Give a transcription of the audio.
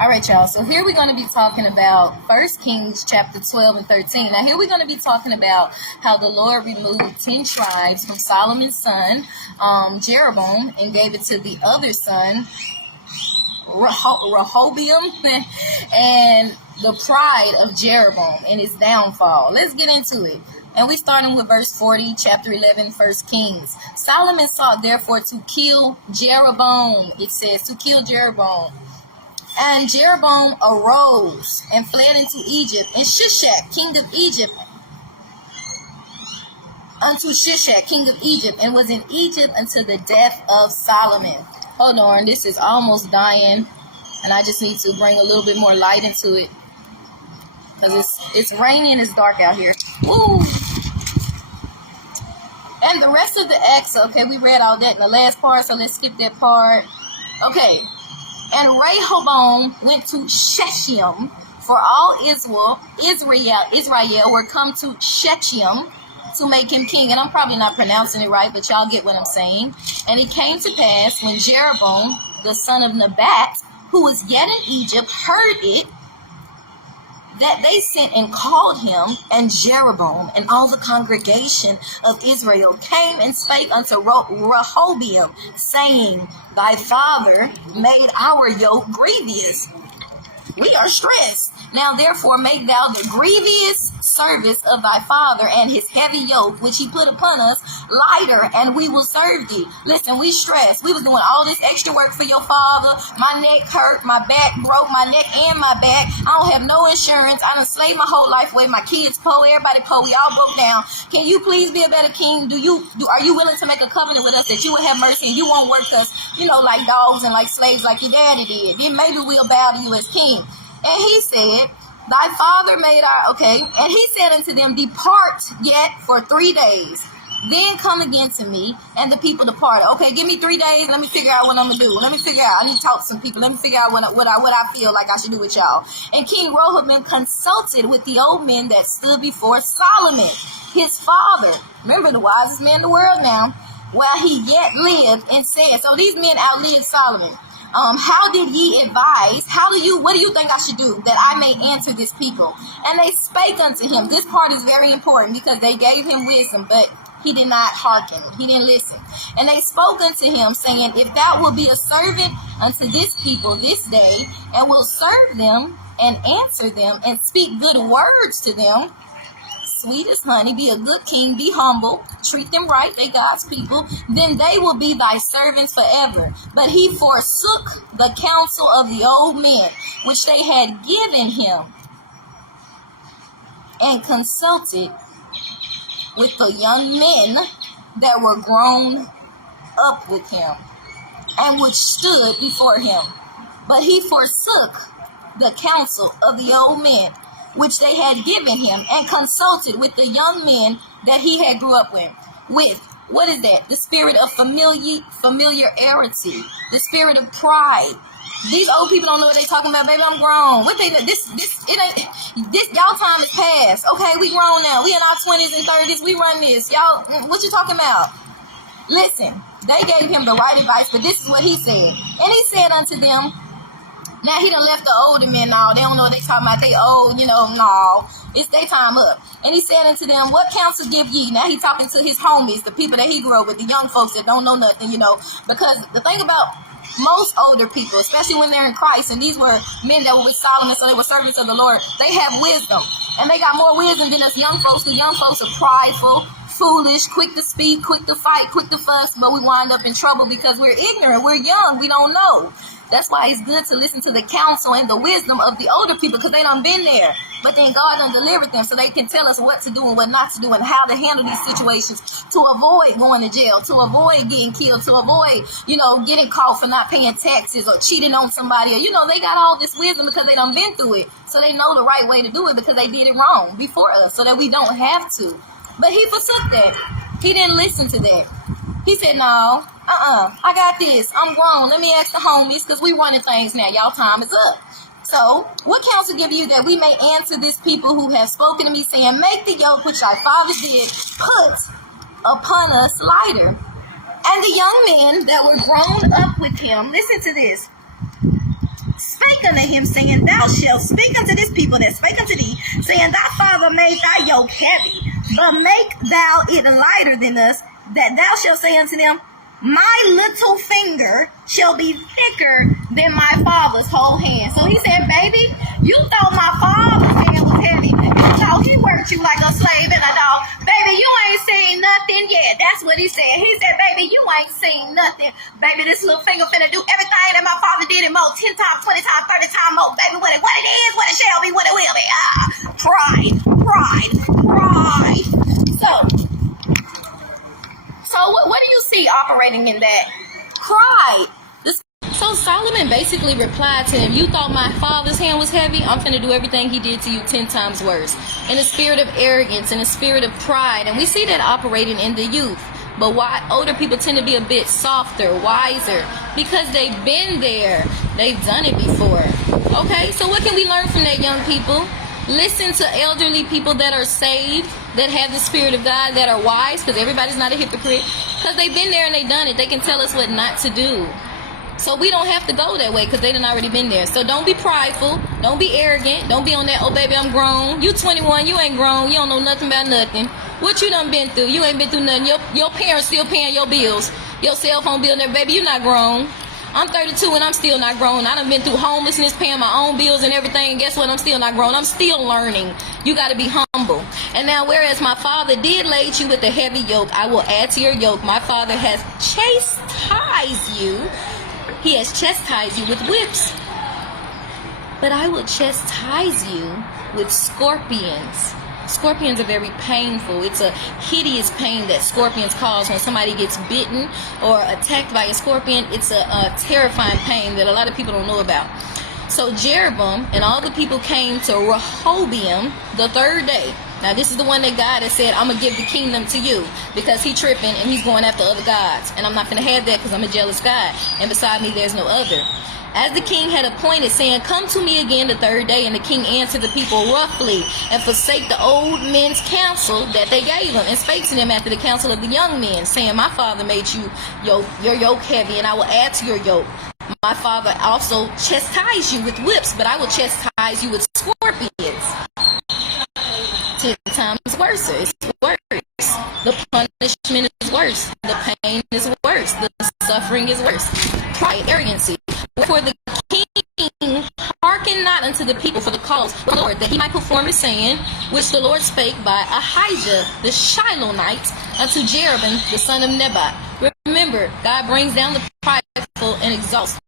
All right, y'all. So here we're going to be talking about 1 Kings chapter 12 and 13. Now, here we're going to be talking about how the Lord removed 10 tribes from Solomon's son, Jeroboam, and gave it to the other son, Rehoboam, and the pride of Jeroboam and his downfall. Let's get into it. And we starting with verse 40, chapter 11, 1 Kings. Solomon sought therefore to kill Jeroboam. It says to kill Jeroboam. And Jeroboam arose and fled into Egypt, and Shishak, king of Egypt, unto Shishak, king of Egypt, and was in Egypt until the death of Solomon. Hold on, this is almost dying, and I just need to bring a little bit more light into it, because it's rainy and it's dark out here. Woo! And the rest of the acts, okay, we read all that in the last part, so let's skip that part. Okay. And Rehoboam went to Shechem, for all Israel were come to Shechem to make him king. And I'm probably not pronouncing it right, but y'all get what I'm saying. And it came to pass when Jeroboam, the son of Nebat, who was yet in Egypt, heard it, that they sent and called him, and Jeroboam and all the congregation of Israel came and spake unto Rehoboam, saying, Thy father made our yoke grievous. We are stressed. Now therefore make thou the grievous service of thy father and his heavy yoke, which he put upon us, lighter, and we will serve thee. Listen, we stressed. We was doing all this extra work for your father. My neck hurt, my back broke, my neck and my back. I don't have no insurance. I done slaved my whole life away. My kids poor, everybody poor. We all broke down. Can you please be a better king? Are you willing to make a covenant with us that you will have mercy and you won't work us, like dogs and like slaves like your daddy did? Then maybe we'll bow to you as king. And he said, Thy father made our, okay. And he said unto them, Depart yet for 3 days. Then come again to me, and the people departed. Okay, give me 3 days. Let me figure out what I'm going to do. Let me figure out. I need to talk to some people. Let me figure out what I feel like I should do with y'all. And King Rehoboam consulted with the old men that stood before Solomon, his father. Remember, the wisest man in the world now, while he yet lived, and said, so these men outlived Solomon. How did ye advise? What do you think I should do that I may answer this people? And they spake unto him. This part is very important because they gave him wisdom, but he did not hearken. He didn't listen. And they spoke unto him, saying, If thou wilt be a servant unto this people this day, and will serve them and answer them and speak good words to them, sweet as honey, be a good king, be humble, treat them right, they God's people, then they will be thy servants forever. But he forsook the counsel of the old men, which they had given him, and consulted with the young men that were grown up with him, and which stood before him. But he forsook the counsel of the old men, which they had given him, and consulted with the young men that he had grew up with. What is that? The spirit of familiarity, the spirit of pride. These old people don't know what they talking about. Baby, I'm grown. What they this y'all time is past. Okay, we grown now. We in our 20s and 30s. We run this. Y'all, what you talking about? Listen, they gave him the right advice, but this is what he said. And he said unto them, now he done left the older men now. They don't know what they talking about. They old, no. It's their time up. And he said unto them, What counsel give ye? Now he talking to his homies, the people that he grew up with, the young folks that don't know nothing, Because the thing about most older people, especially when they're in Christ, and these were men that were with Solomon, so they were servants of the Lord, they have wisdom. And they got more wisdom than us young folks. The young folks are prideful, foolish, quick to speak, quick to fight, quick to fuss, but we wind up in trouble because we're ignorant, we're young, we don't know. That's why it's good to listen to the counsel and the wisdom of the older people, because they done been there. But then God done delivered them so they can tell us what to do and what not to do and how to handle these situations to avoid going to jail, to avoid getting killed, to avoid, getting caught for not paying taxes or cheating on somebody. Or, they got all this wisdom because they done been through it. So they know the right way to do it because they did it wrong before us so that we don't have to. But he forsook that. He didn't listen to that. He said, no, I got this. I'm grown. Let me ask the homies because we running things now. Y'all time is up. So, what counsel give you that we may answer this people who have spoken to me, saying, Make the yoke which thy fathers did put upon us lighter. And the young men that were grown up with him, listen to this, spake unto him, saying, Thou shalt speak unto this people that spake unto thee, saying, Thy father made thy yoke heavy, but make thou it lighter than us, that thou shalt say unto them, My little finger shall be thicker than my father's whole hand. So he said, baby, you thought my father's hand was heavy. You thought he worked you like a slave and a dog. Baby, you ain't seen nothing yet. That's what he said. He said, baby, you ain't seen nothing. Baby, this little finger finna do everything that my father did and more. 10 times, 20 times, 30 times more. Baby, what it is, what it shall be, what it will be. Pride, pride, pride. So what do you see operating in that? Pride. So Solomon basically replied to him, you thought my father's hand was heavy? I'm finna do everything he did to you 10 times worse. In a spirit of arrogance, in a spirit of pride. And we see that operating in the youth. But why older people tend to be a bit softer, wiser? Because they've been there. They've done it before. Okay, so what can we learn from that, young people? Listen to elderly people that are saved, that have the Spirit of God, that are wise, because everybody's not a hypocrite. Because they've been there and they've done it. They can tell us what not to do. So we don't have to go that way because they done already been there. So don't be prideful. Don't be arrogant. Don't be on that, oh baby, I'm grown. You 21, you ain't grown. You don't know nothing about nothing. What you done been through? You ain't been through nothing. Your parents still paying your bills. Your cell phone bill and everything. Baby, you not grown. I'm 32 and I'm still not grown. I done been through homelessness, paying my own bills and everything. And guess what? I'm still not grown. I'm still learning. You got to be humble. And now, whereas my father did lade you with a heavy yoke, I will add to your yoke. My father has chastised you. He has chastised you with whips. But I will chastise you with scorpions. Scorpions are very painful. It's a hideous pain that scorpions cause when somebody gets bitten or attacked by a scorpion. It's a terrifying pain that a lot of people don't know about. So Jeroboam and all the people came to Rehoboam the third day. Now this is the one that God has said, I'm going to give the kingdom to you, because he tripping and he's going after other gods. And I'm not going to have that because I'm a jealous God. And beside me there's no other. As the king had appointed, saying, Come to me again the third day. And the king answered the people roughly, and forsake the old men's counsel that they gave him, and spake to them after the counsel of the young men, saying, My father made your yoke heavy, and I will add to your yoke. My father also chastised you with whips, but I will chastise you with scorpions. 10 times worse. It's worse. The punishment is worse. The pain is worse. The suffering is worse. Pride, arrogancy. Wherefore the king hearkened not unto the people for the cause of the Lord, that he might perform his saying, which the Lord spake by Ahijah the Shilonite unto Jeroboam the son of Nebat. Remember, God brings down the prideful and exalts